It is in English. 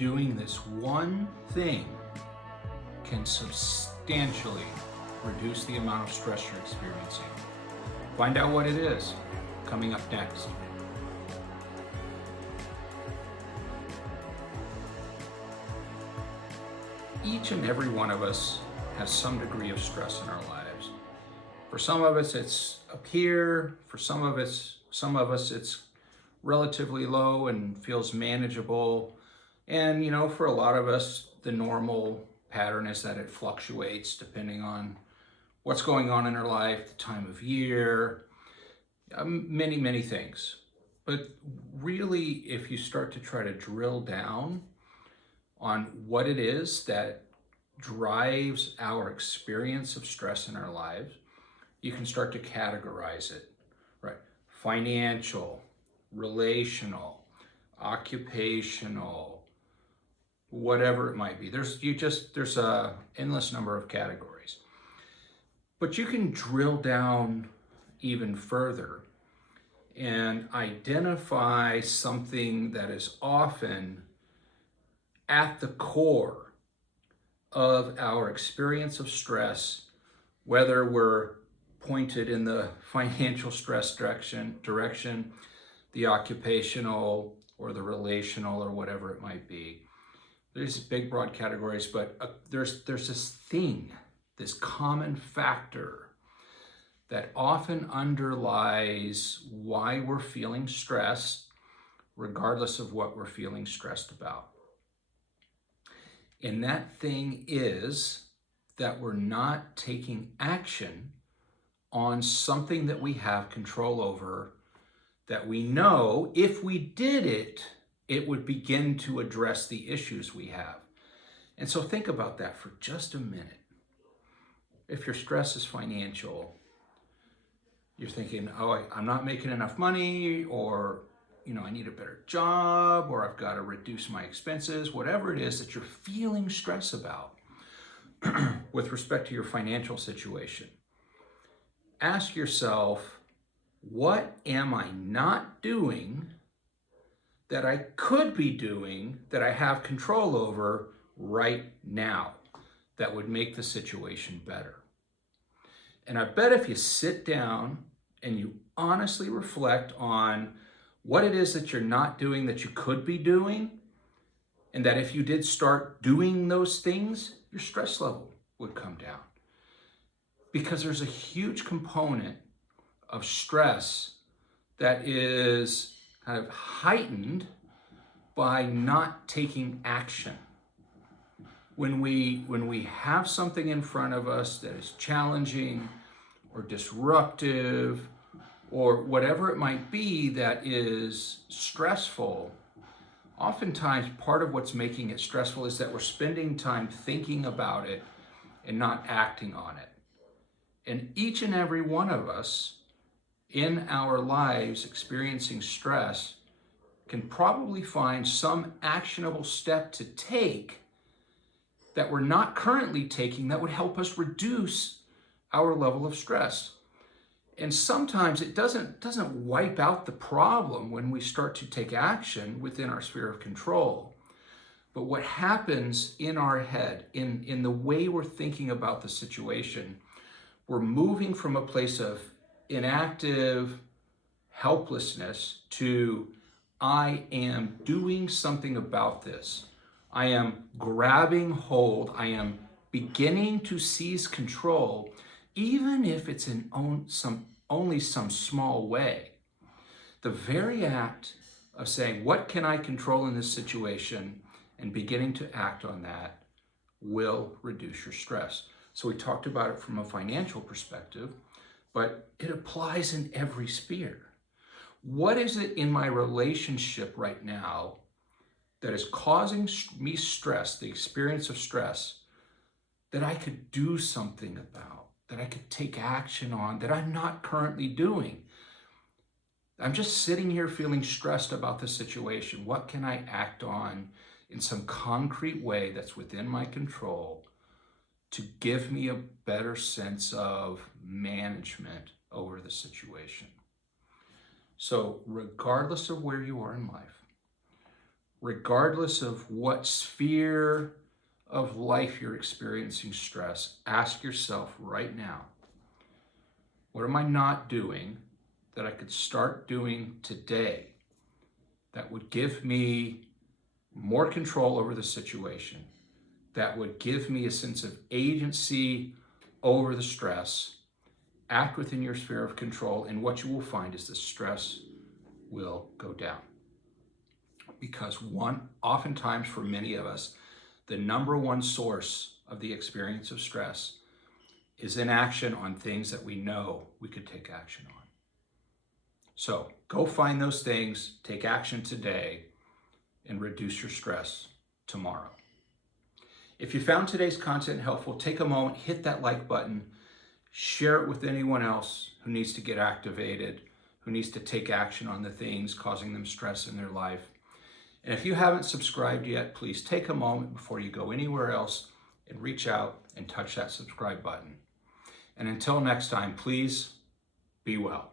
doing this one thing can substantially reduce the amount of stress you're experiencing. Find out what it is coming up next. Each and every one of us has some degree of stress in our lives. For some of us, it's up here. For some of us, it's relatively low and feels manageable. And for a lot of us, the normal pattern is that it fluctuates depending on what's going on in our life, the time of year, many, many things. But really, if you start to try to drill down on what it is that drives our experience of stress in our lives, you can start to categorize it, right? Financial, relational, occupational, whatever it might be. There's a endless number of categories. But you can drill down even further and identify something that is often at the core of our experience of stress, whether we're pointed in the financial stress direction, the occupational, or the relational, or whatever it might be. There's big, broad categories, but there's this thing, this common factor that often underlies why we're feeling stressed, regardless of what we're feeling stressed about. And that thing is that we're not taking action on something that we have control over, that we know if we did it, it would begin to address the issues we have. And so think about that for just a minute. If your stress is financial, you're thinking, oh, I'm not making enough money, or I need a better job, or I've got to reduce my expenses, whatever it is that you're feeling stress about with respect to your financial situation. Ask yourself, what am I not doing that I could be doing, that I have control over right now, that would make the situation better? And I bet if you sit down and you honestly reflect on what it is that you're not doing that you could be doing, and that if you did start doing those things, your stress level would come down. Because there's a huge component of stress that is kind of heightened by not taking action. When we have something in front of us that is challenging or disruptive, or whatever it might be that is stressful, oftentimes part of what's making it stressful is that we're spending time thinking about it and not acting on it. And each and every one of us in our lives experiencing stress can probably find some actionable step to take that we're not currently taking that would help us reduce our level of stress. And sometimes it doesn't wipe out the problem when we start to take action within our sphere of control. But what happens in our head, in the way we're thinking about the situation, we're moving from a place of inactive helplessness to, I am doing something about this. I am grabbing hold. I am beginning to seize control, even if it's in only some small way. The very act of saying, what can I control in this situation, and beginning to act on that will reduce your stress. So we talked about it from a financial perspective, but it applies in every sphere. What is it in my relationship right now that is causing me stress, the experience of stress, that I could do something about, that I could take action on, that I'm not currently doing? I'm just sitting here feeling stressed about the situation. What can I act on in some concrete way that's within my control to give me a better sense of management over the situation? So regardless of where you are in life, regardless of what sphere of life you're experiencing stress, ask yourself right now, what am I not doing that I could start doing today that would give me more control over the situation, that would give me a sense of agency over the stress? Act within your sphere of control, and what you will find is the stress will go down. Because oftentimes for many of us, the number one source of the experience of stress is inaction on things that we know we could take action on. So go find those things, take action today, and reduce your stress tomorrow. If you found today's content helpful, take a moment, hit that like button, share it with anyone else who needs to get activated, who needs to take action on the things causing them stress in their life. And if you haven't subscribed yet, please take a moment before you go anywhere else and reach out and touch that subscribe button. And until next time, please be well.